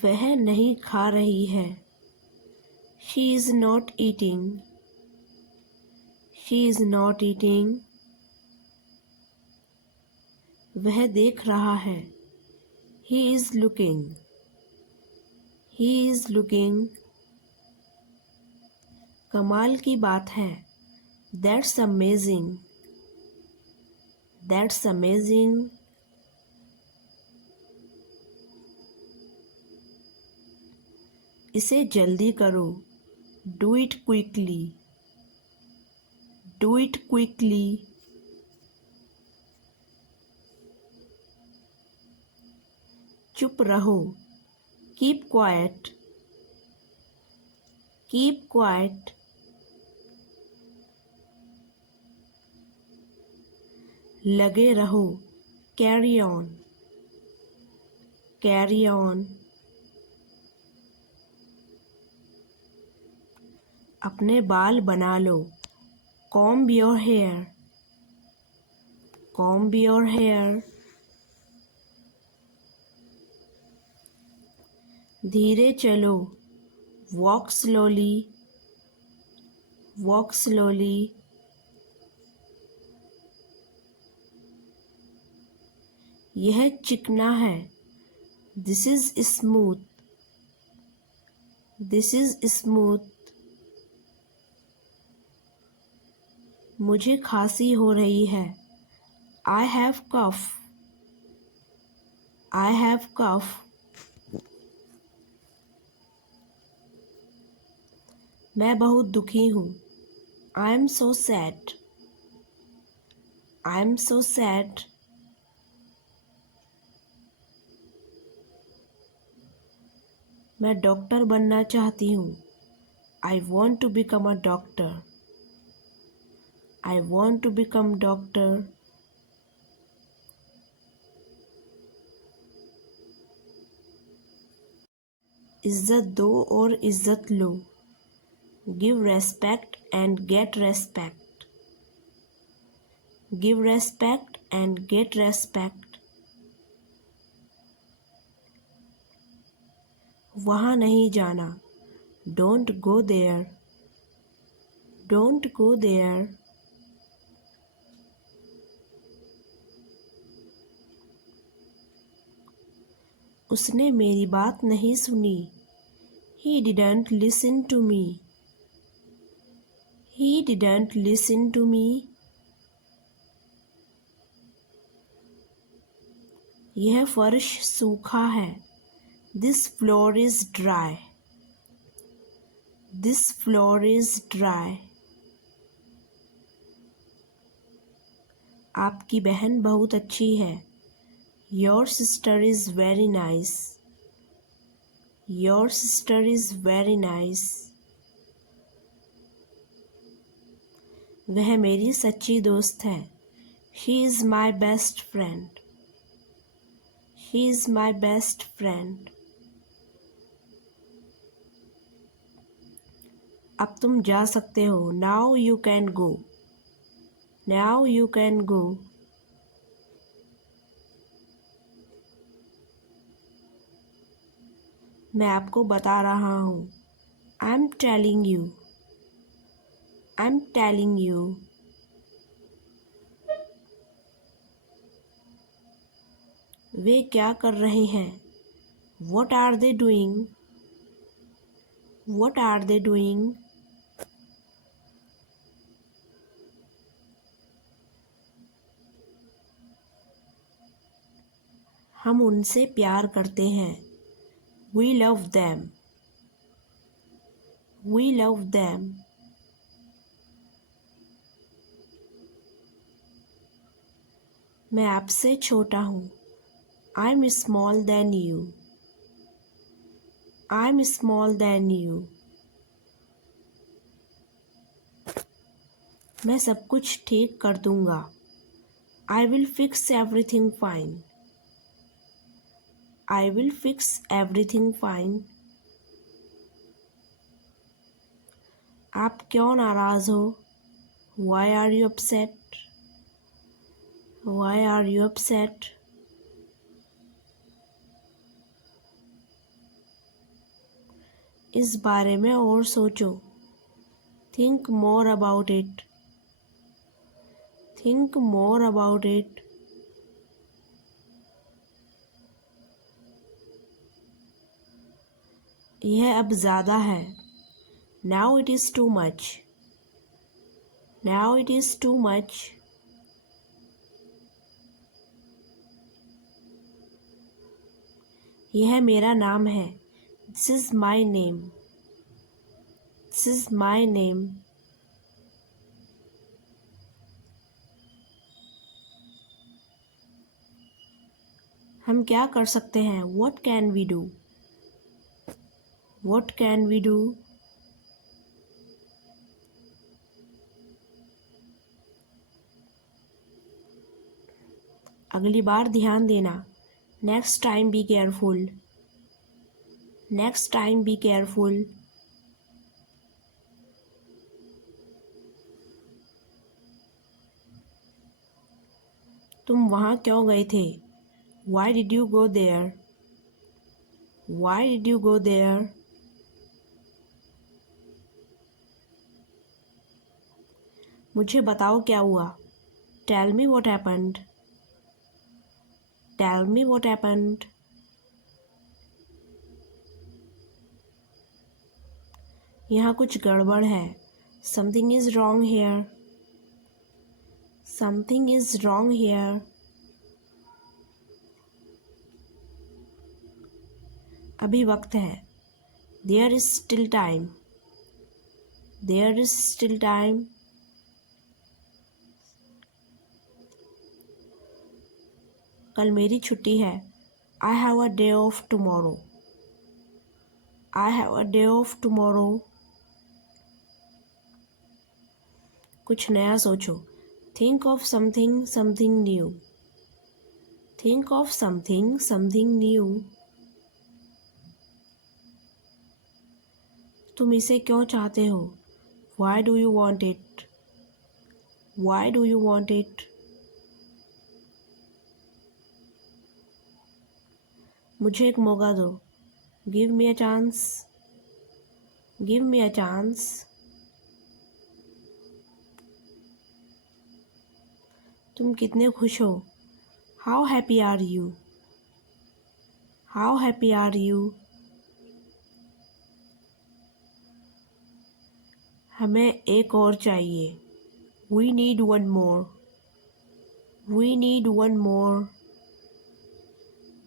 वह नहीं खा रही है। She is not eating. She is not eating. वह देख रहा है। He is looking. He is looking. कमाल की बात है। That's amazing. That's amazing. इसे जल्दी करो। Do it quickly. Do it quickly. चुप रहो। Keep quiet. Keep quiet. लगे रहो। Carry on. Carry on. अपने बाल बना लो। Comb your hair. Comb your hair. धीरे चलो। Walk slowly. Walk slowly. यह चिकना है। This is smooth. This is smooth. मुझे खांसी हो रही है। I have cough. I have cough. मैं बहुत दुखी हूँ। I am so sad. I am so sad. मैं डॉक्टर बनना चाहती हूँ। I want to become a doctor. I want to become doctor. इज्जत दो और इज्जत लो। Give respect and get respect. Give respect and get respect. वहाँ नहीं जाना। Don't go there. Don't go there. उसने मेरी बात नहीं सुनी। He didn't listen to me. He didn't listen to me. यह फर्श सूखा है। This floor is dry. This floor is dry. आपकी बहन बहुत अच्छी है। Your sister is very nice. Your sister is very nice. वह मेरी सच्ची दोस्त है। She is my best friend. She is my best friend. अब तुम जा सकते हो। Now you can go. Now you can go. मैं आपको बता रहा हूँ। I'm telling you. I'm telling you. वे क्या कर रहे हैं? What are they doing? What are they doing? हम उनसे प्यार करते हैं। We love them. We love them. मैं आपसे छोटा हूँ। I'm small than you. I'm small than you. मैं सब कुछ ठीक कर दूँगा। I will fix everything fine. I will fix everything fine. आप क्यों नाराज़ हो? Why are you upset? Why are you upset? इस बारे में और सोचो। Think more about it. Think more about it. यह अब ज़्यादा है। Now it is too much. Now it is too much. यह मेरा नाम है। This is my name. This is my name. हम क्या कर सकते हैं? What can we do? What can we do? अगली बार ध्यान देना। Next time be careful. Next time be careful. तुम वहाँ क्यों गए थे? Why did you go there? Why did you go there? मुझे बताओ क्या हुआ? Tell me what happened. Tell me what happened. यहाँ कुछ गड़बड़ है। Something is wrong here. Something is wrong here. अभी वक्त है। There is still time. There is still time. कल मेरी छुट्टी है। I have a day off tomorrow. I have a day off tomorrow. कुछ नया सोचो। Think of something, something new. Think of something, something new. तुम इसे क्यों चाहते हो? Why do you want it? Why do you want it? मुझे एक मौका दो। Give me a chance. Give me a chance. तुम कितने खुश हो? How happy are you? How happy are you? हमें एक और चाहिए। We need one more. We need one more.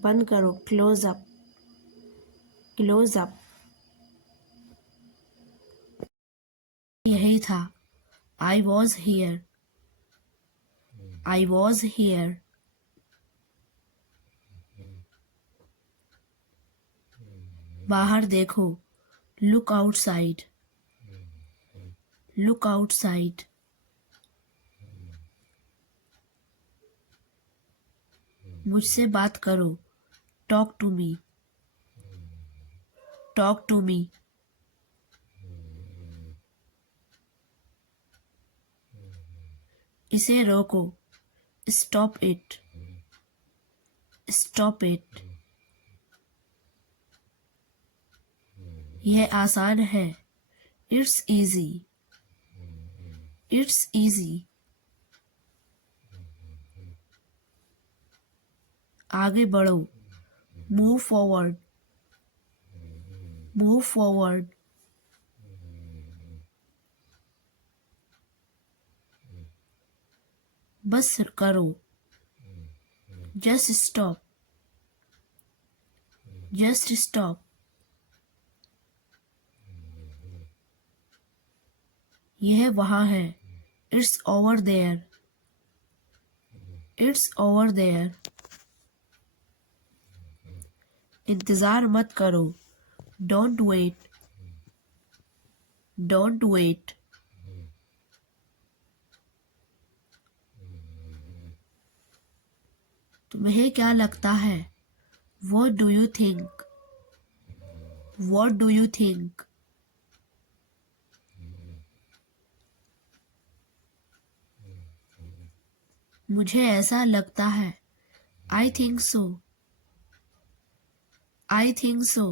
बंद करो। Close up. Close up. यही था। I was here. I was here. बाहर देखो। Look outside. Look outside. मुझसे बात करो। Talk to me. Talk to me. इसे रोको। Stop it. Stop it. यह आसान है। It's easy. It's easy. आगे बढ़ो। Move forward. Move forward. बस करो। Just stop. Just stop. यह वहाँ है। It's over there. It's over there. इंतज़ार मत करो। Don't wait. Don't wait. तुम्हें क्या लगता है? What do you think? What do you think? मुझे ऐसा लगता है। I think so. I think so.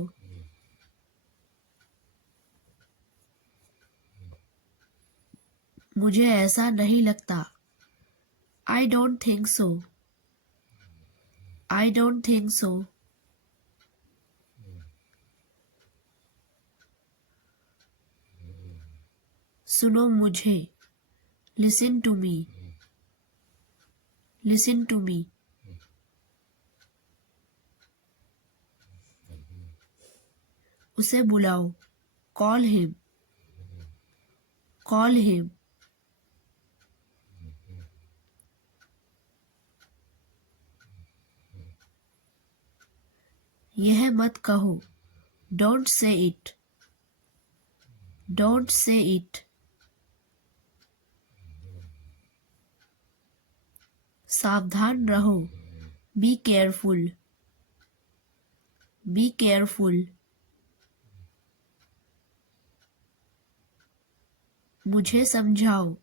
मुझे ऐसा नहीं लगता. I don't think so. I don't think so. सुनो मुझे. Listen to me. Listen to me. उसे बुलाओ. Call him. Call him. यह मत कहो. Don't say it. Don't say it. सावधान रहो. Be careful. Be careful. मुझे समझाओ.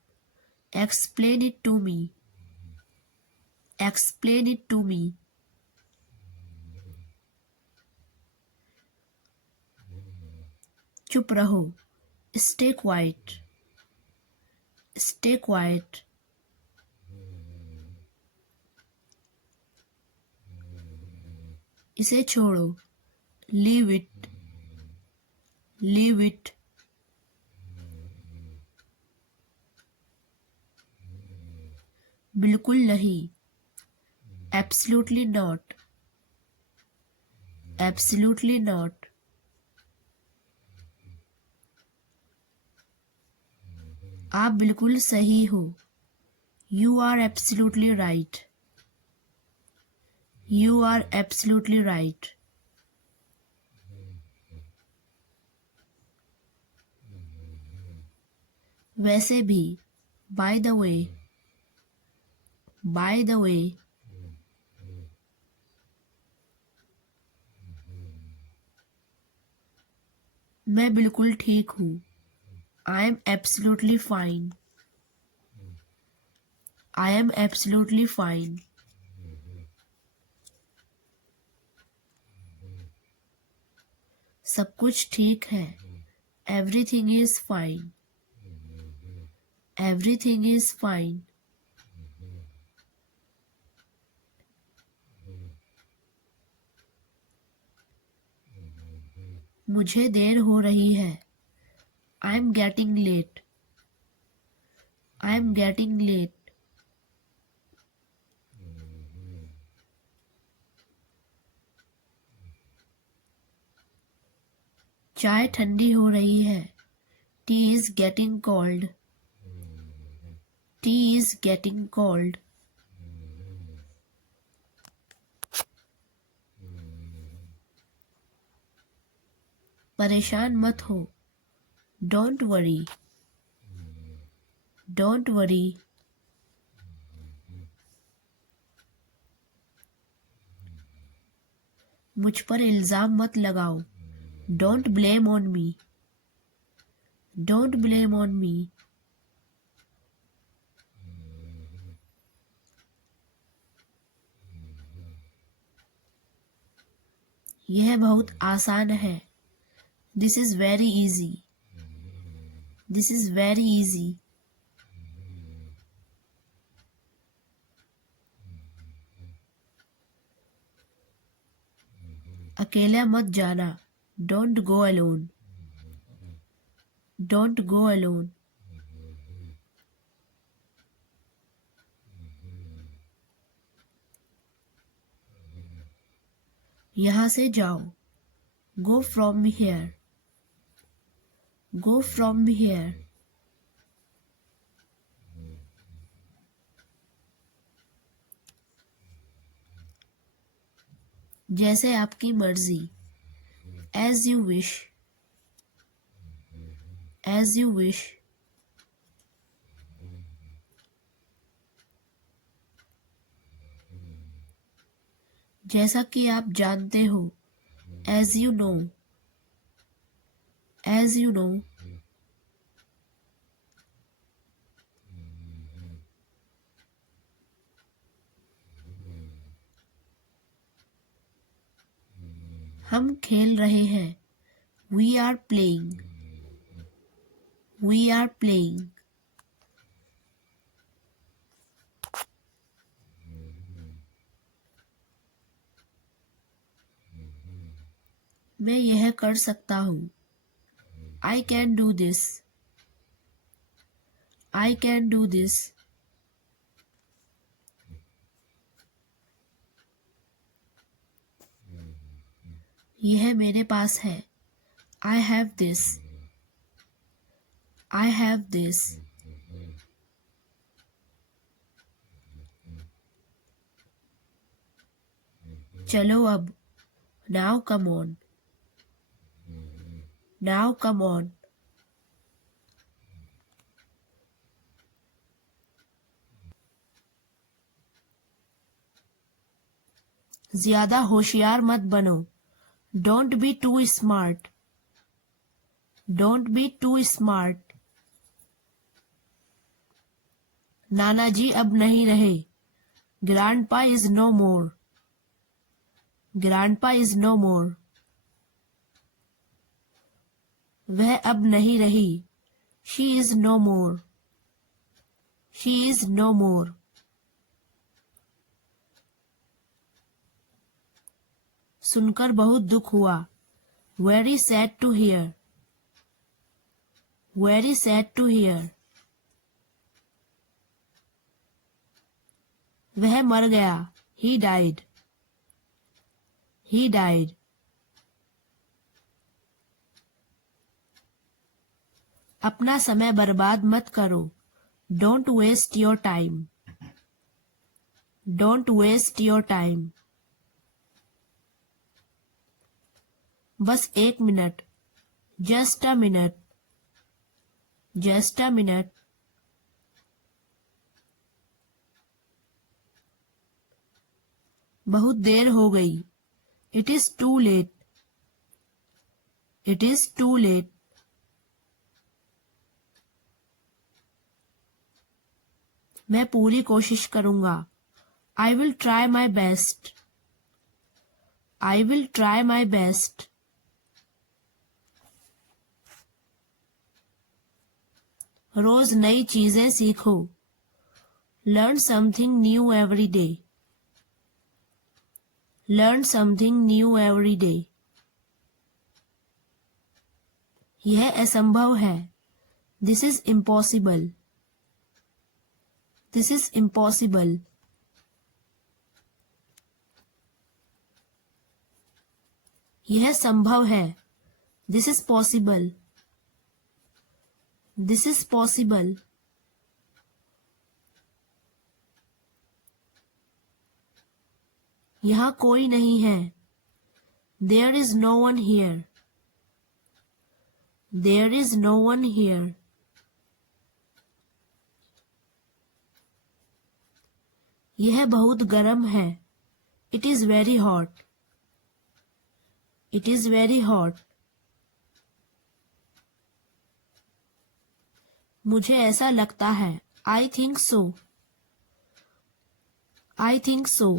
Explain it to me. Explain it to me. चुप रहो. Stay quiet. Stay quiet. इसे छोड़ो. Leave it. Leave it. बिल्कुल नहीं. Absolutely not. Absolutely not. आप बिल्कुल सही हो. You are absolutely right. You are absolutely right. वैसे भी. By the way. By the way. मैं बिल्कुल ठीक हूँ. I am absolutely fine. I am absolutely fine. सब कुछ ठीक है. Everything is fine. Everything is fine. मुझे देर हो रही है. I am getting late. I am getting late. चाय ठंडी हो रही है. Tea is getting cold. Tea is getting cold. परेशान मत हो. Don't worry. Don't worry. मुझ पर इल्जाम मत लगाओ. Don't blame on me. Don't blame on me. यह बहुत आसान है. This is very easy. This is very easy. अकेला मत जाना. Don't go alone. Don't go alone. यहाँ से जाओ. Go from here. Go from here. जैसे आपकी मर्जी. As you wish. As you wish. जैसा कि आप जानते हो. As you know. As you know. हम खेल रहे हैं. We are playing. We are playing. मैं यह कर सकता हूँ. I can do this. I can do this. यह मेरे पास है. I have this. I have this. चलो अब. Now come on. Now come on. ज्यादा होशियार मत बनो. Don't be too smart. Don't be too smart. नाना जी अब नहीं रहे. Grandpa is no more. Grandpa is no more. वह अब नहीं रही. She is no more. She is no more. सुनकर बहुत दुख हुआ. Very sad to hear. Very sad to hear. वह मर गया. He died. He died. अपना समय बर्बाद मत करो. Don't waste your time. Don't waste your time. बस एक minute. Just a minute. Just a minute. बहुत देर हो गई. It is too late. It is too late. मैं पूरी कोशिश करूंगा. I will try my best. I will try my best. रोज नई चीजें सीखो. Learn something new every day. Learn something new every day. यह असंभव है. This is impossible. This is impossible. यह संभव है. This is possible. This is possible. यहाँ कोई नहीं है. There is no one here. There is no one here. यह बहुत गर्म है. It is very hot. It is very hot. मुझे ऐसा लगता है. I think so. I think so.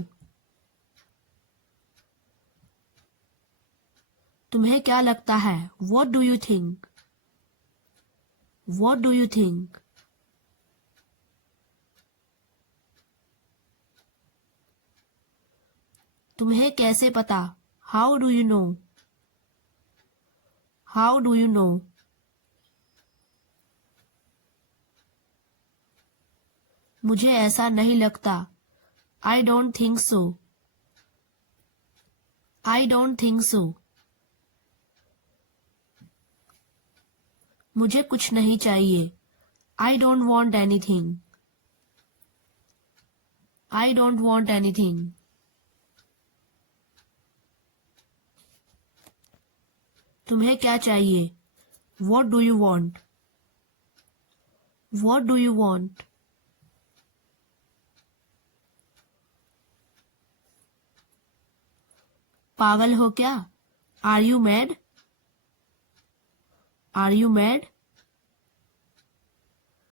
तुम्हें क्या लगता है? What do you think? What do you think? तुम्हें कैसे पता? How do you know? How do you know? मुझे ऐसा नहीं लगता. I don't think so. I don't think so. मुझे कुछ नहीं चाहिए. I don't want anything. I don't want anything. तुम्हें क्या चाहिए? What do you want? What do you want? पागल हो क्या? Are you mad? Are you mad?